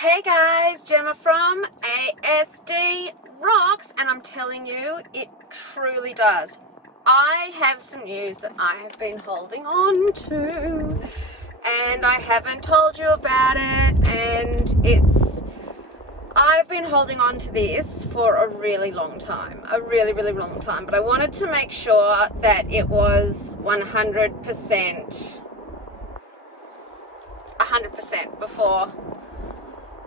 Hey guys, Gemma from ASD Rocks, and I'm telling you, it truly does. I have some news that I have been holding on to, and I haven't told you about it, and I've been holding on to this for a really long time, a really, really long time, but I wanted to make sure that it was 100% before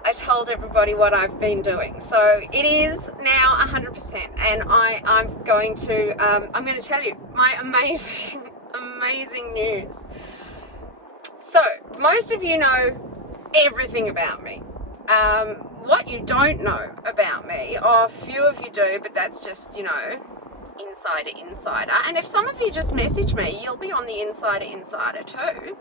I told everybody what I've been doing. So it is now 100%, and I'm going to tell you my amazing news. So most of you know everything about me. What you don't know about me, or a few of you do, but that's just, insider. And if some of you just message me, you'll be on the insider too.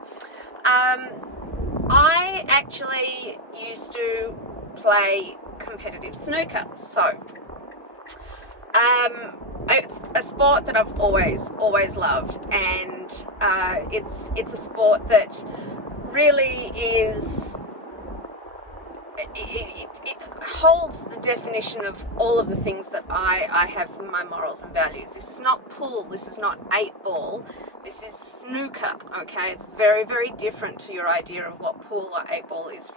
I actually used to play competitive snooker, so it's a sport that I've always loved, and it's a sport that really is. It holds the definition of all of the things that I have in my morals and values. This is not pool, this is not 8-ball, this is snooker, okay? It's very, very different to your idea of what pool or 8-ball is.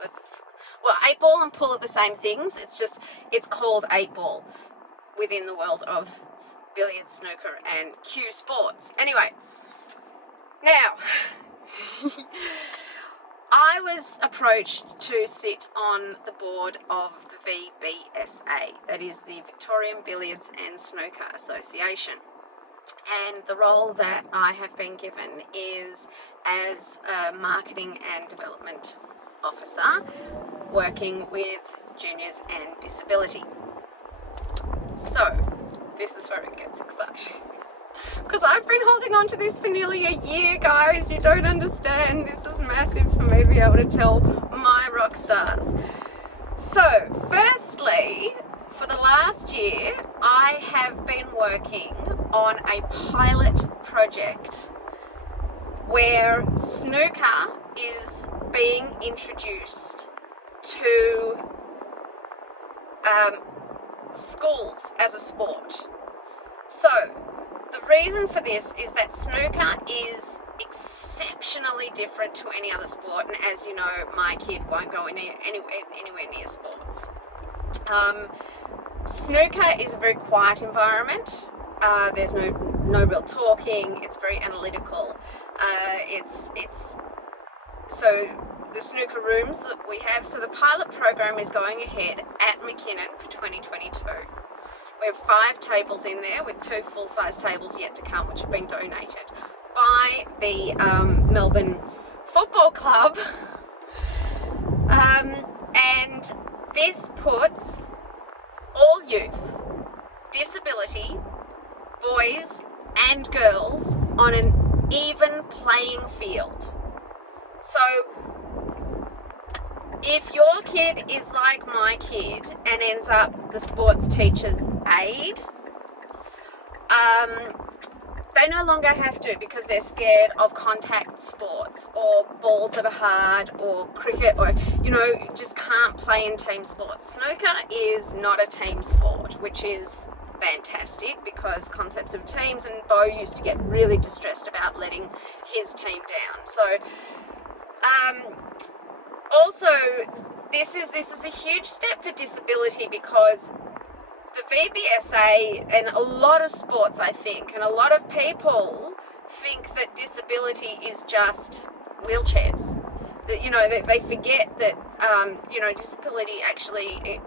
Well, 8-ball and pool are the same things, it's called 8-ball within the world of billiards, snooker, and cue sports. Anyway, now... I was approached to sit on the board of the VBSA, that is the Victorian Billiards and Snooker Association. And the role that I have been given is as a marketing and development officer working with juniors and disability. So, this is where it gets exciting. Because I've been holding on to this for nearly a year, guys. You don't understand. This is massive for me to be able to tell my rock stars. So, firstly, for the last year, I have been working on a pilot project where snooker is being introduced to schools as a sport. So, the reason for this is that snooker is exceptionally different to any other sport, and as you know, my kid won't go anywhere near sports. Snooker is a very quiet environment. There's no real talking. It's very analytical. So the snooker rooms that we have. So the pilot program is going ahead at McKinnon for 2022. We have 5 tables in there, with 2 full-size tables yet to come, which have been donated by the Melbourne Football Club. And this puts all youth, disability, boys and girls on an even playing field. So if your kid is like my kid and ends up the sports teacher's aide, they no longer have to, because they're scared of contact sports or balls that are hard or cricket, or just can't play in team sports. Snooker is not a team sport, which is fantastic, because concepts of teams, and Bo used to get really distressed about letting his team down. So also, this is a huge step for disability, because the VBSA and a lot of sports, I think, and a lot of people think that disability is just wheelchairs. That, they forget that, disability actually,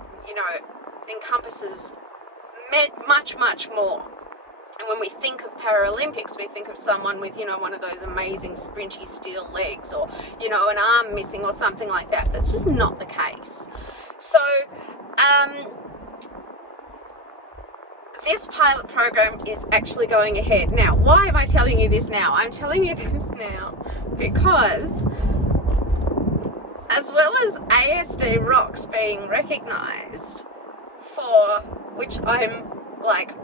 encompasses much, much more. And when we think of Paralympics, we think of someone with, one of those amazing sprinty steel legs, or, an arm missing or something like that. That's just not the case. So, this pilot program is actually going ahead. Now, why am I telling you this now? I'm telling you this now because, as well as ASD Rocks being recognised for, which I'm like,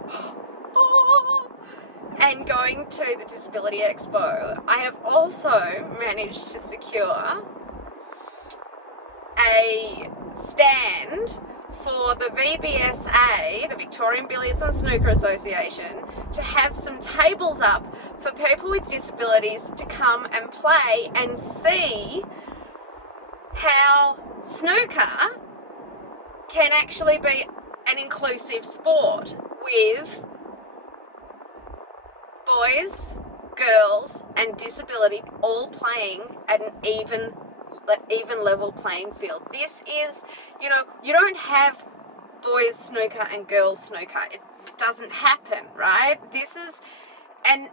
and going to the Disability Expo, I have also managed to secure a stand for the VBSA, the Victorian Billiards and Snooker Association, to have some tables up for people with disabilities to come and play and see how snooker can actually be an inclusive sport with boys, girls and disability all playing at an even level playing field. This is, you don't have boys snooker and girls snooker. It doesn't happen, right? This is, and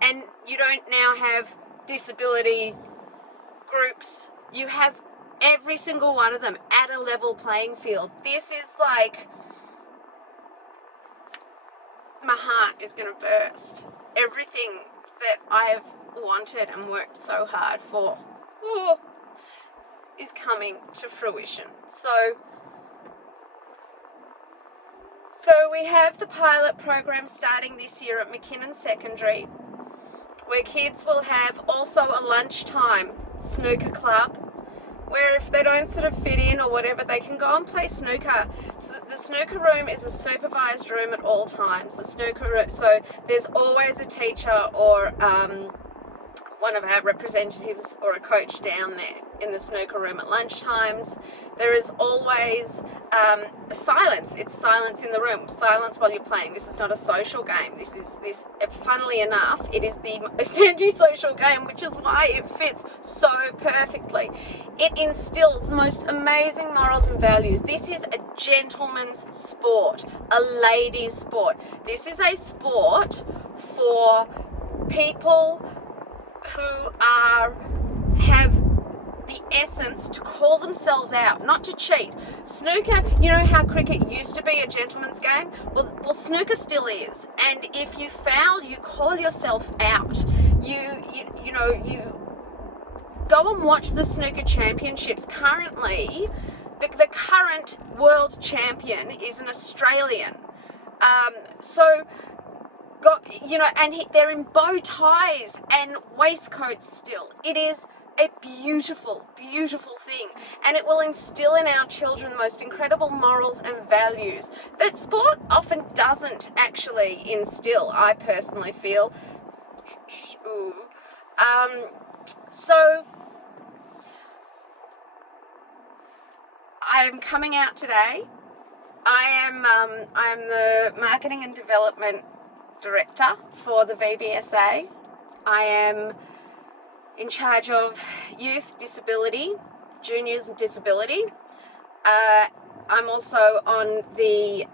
you don't now have disability groups. You have every single one of them at a level playing field. This is like, my heart is going to burst. Everything that I've wanted and worked so hard for is coming to fruition. So we have the pilot program starting this year at McKinnon Secondary, where kids will have also a lunchtime snooker club, where if they don't sort of fit in or whatever, they can go and play snooker. So the snooker room is a supervised room at all times. So there's always a teacher or one of our representatives or a coach down there in the snooker room at lunchtimes. There is always silence. It's silence in the room, silence while you're playing. This is not a social game. Funnily enough, it is the most anti-social game, which is why it fits so perfectly. It instills the most amazing morals and values. This is a gentleman's sport, a ladies' sport. This is a sport for people who have the essence to call themselves out, not to cheat. Snooker, you know how cricket used to be a gentleman's game? Well, snooker still is. And if you foul, you call yourself out. You go and watch the snooker championships. Currently, the current world champion is an Australian. They're in bow ties and waistcoats still. It is a beautiful, beautiful thing, and it will instill in our children the most incredible morals and values that sport often doesn't actually instill, I personally feel. So I am coming out today. I am the marketing and development director for the VBSA. I am in charge of youth disability, juniors and disability. I'm also on the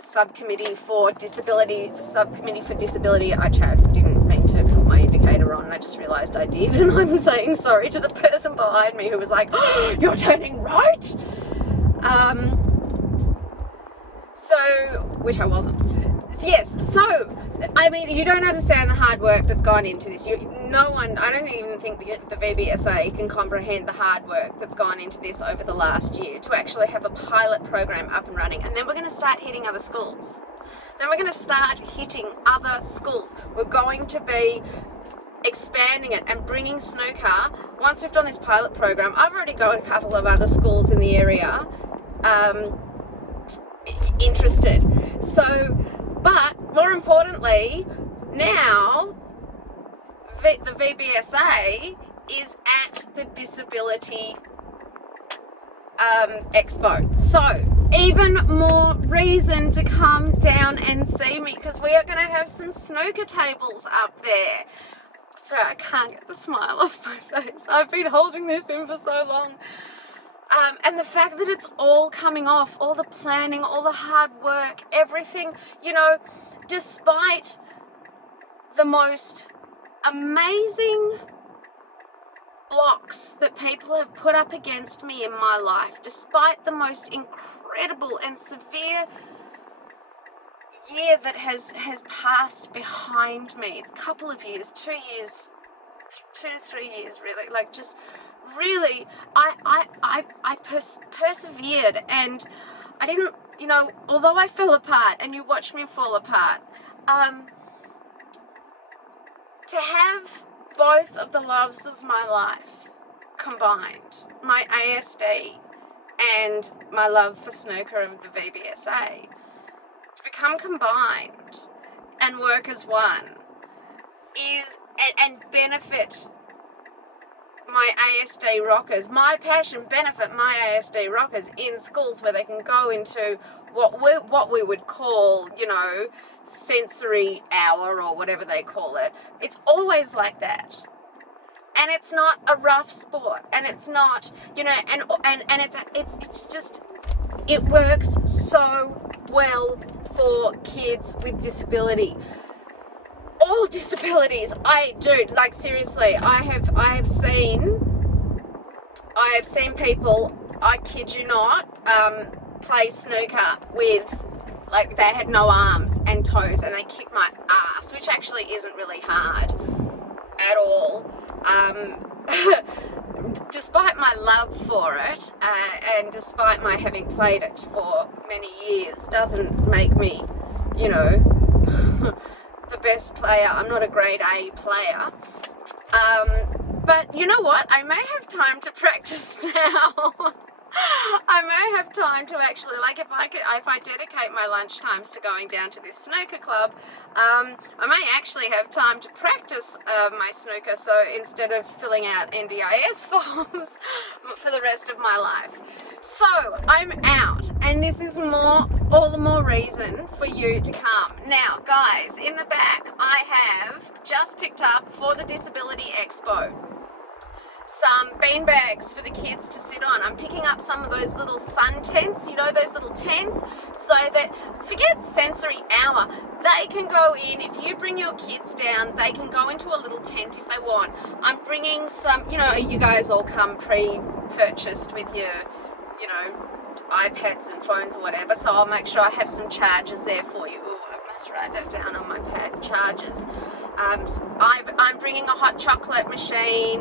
subcommittee for disability. I didn't mean to put my indicator on. I just realised I did, and I'm saying sorry to the person behind me who was like, "Oh, you're turning right." Which I wasn't. Yes, so, I mean, you don't understand the hard work that's gone into this. I don't even think the VBSA can comprehend the hard work that's gone into this over the last year to actually have a pilot program up and running. And then we're going to start hitting other schools. We're going to be expanding it and bringing snooker. Once we've done this pilot program, I've already got a couple of other schools in the area interested. But more importantly, now the VBSA is at the Disability Expo. So even more reason to come down and see me, because we are going to have some snooker tables up there. Sorry, I can't get the smile off my face. I've been holding this in for so long. And the fact that it's all coming off, all the planning, all the hard work, everything, despite the most amazing blocks that people have put up against me in my life, despite the most incredible and severe year that has passed behind me, a couple of years, 2 to 3 years really, really, I persevered, and I didn't, although I fell apart, and you watched me fall apart, to have both of the loves of my life combined, my ASD and my love for snooker and the VBSA to become combined and work as one and benefit my ASD rockers, my passion benefit my ASD rockers in schools where they can go into what we would call, sensory hour or whatever they call it. It's always like that. And it's not a rough sport, and it's not, and it's just, it works so well for kids with disability. All disabilities, seriously, I have seen people, I kid you not, play snooker with, they had no arms and toes, and they kicked my ass, which actually isn't really hard at all. Despite my love for it, and despite my having played it for many years, doesn't make me, the best player. I'm not a grade A player. But you know what? I may have time to practice now. I may have time to actually, if I dedicate my lunch times to going down to this snooker club, I may actually have time to practice my snooker, so instead of filling out NDIS forms for the rest of my life. So, I'm out, and this is all the more reason for you to come. Now, guys, in the back, I have just picked up for the Disability Expo some beanbags for the kids to sit on. I'm picking up some of those little sun tents, those little tents, so that, forget sensory hour, they can go in, if you bring your kids down, they can go into a little tent if they want. I'm bringing some, you guys all come pre-purchased with your, iPads and phones or whatever, so I'll make sure I have some chargers there for you. Ooh, I must write that down on my pad, chargers. I'm bringing a hot chocolate machine,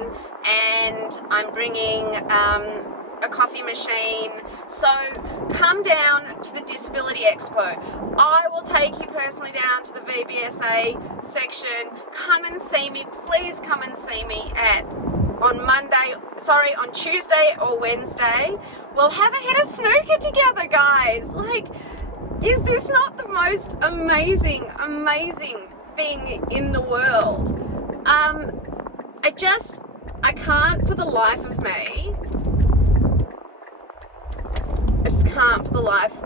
and I'm bringing a coffee machine. So come down to the Disability Expo. I will take you personally down to the VBSA section. Come and see me. Please come and see me on Tuesday or Wednesday. We'll have a hit of snooker together, guys. Is this not the most amazing thing in the world? I can't for the life of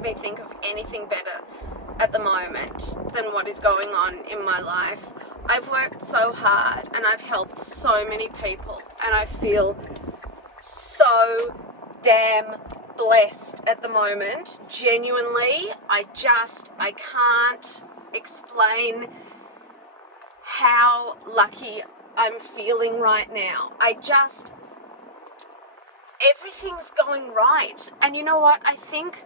me, think of anything better at the moment than what is going on in my life. I've worked so hard and I've helped so many people, and I feel so damn blessed at the moment. Genuinely, I can't explain how lucky I'm feeling right now. Everything's going right. And you know what? I think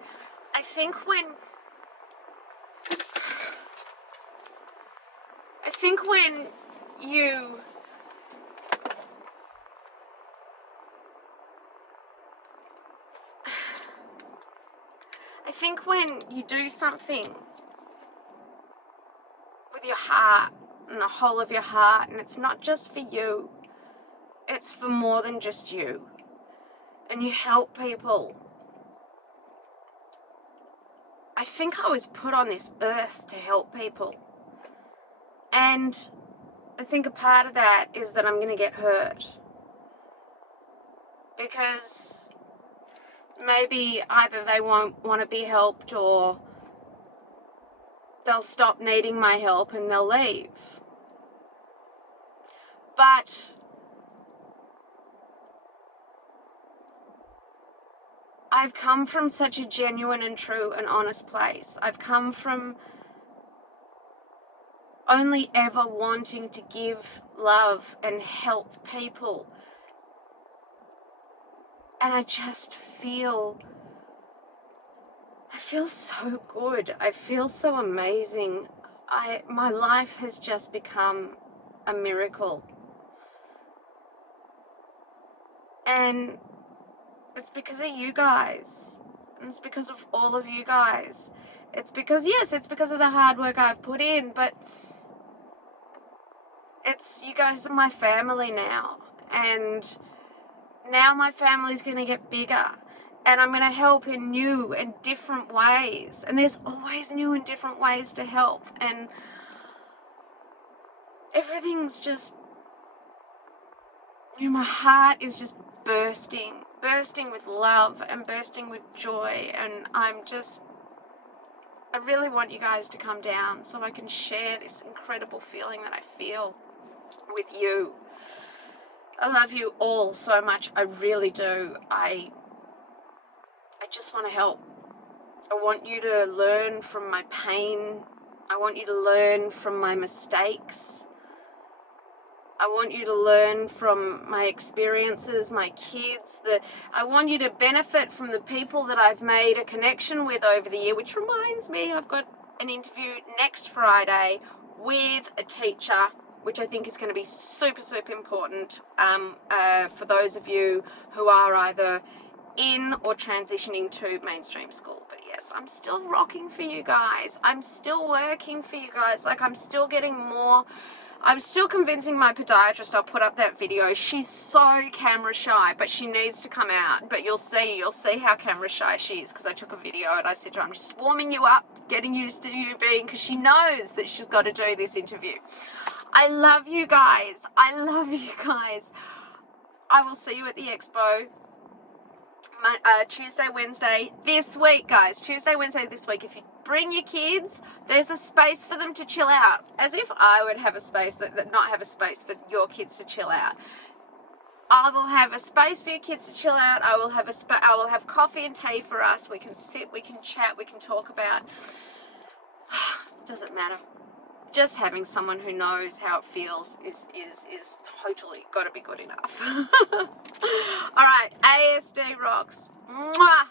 when you do something with your heart and the whole of your heart, and it's not just for you, it's for more than just you, and you help people. I think I was put on this earth to help people, and I think a part of that is that I'm going to get hurt, because maybe either they won't want to be helped, or they'll stop needing my help and they'll leave. But I've come from such a genuine and true and honest place. I've come from only ever wanting to give love and help people. And I feel so good. I feel so amazing. My life has just become a miracle. And it's because of you guys. And it's because of all of you guys. It's because of the hard work I've put in, but you guys are my family now. And now my family's going to get bigger. And I'm going to help in new and different ways. And there's always new and different ways to help. And everything's just, my heart is just bursting with love and bursting with joy. And I really want you guys to come down so I can share this incredible feeling that I feel with you. I love you all so much. I really do. I just want to help. I want you to learn from my pain. I want you to learn from my mistakes. I want you to learn from my experiences, my kids. I want you to benefit from the people that I've made a connection with over the year, which reminds me, I've got an interview next Friday with a teacher, which I think is going to be super, super important for those of you who are either in or transitioning to mainstream school. But yes, I'm still rocking for you guys. I'm still working for you guys. Like, I'm still getting more. I'm still convincing my podiatrist. I'll put up that video. She's so camera shy, but she needs to come out. But you'll see how camera shy she is, because I took a video and I said to her, I'm just warming you up, getting used to you being, because she knows that she's got to do this interview. I love you guys. I love you guys. I will see you at the expo. Tuesday, Wednesday this week, guys. Tuesday, Wednesday this week. If you bring your kids, there's a space for them to chill out. As if I would have a space that not have a space for your kids to chill out. I will have a space for your kids to chill out. I will have coffee and tea for us. We can sit, we can chat, we can talk about. Doesn't matter. Just having someone who knows how it feels is totally got to be good enough. All right, ASD rocks. Mwah!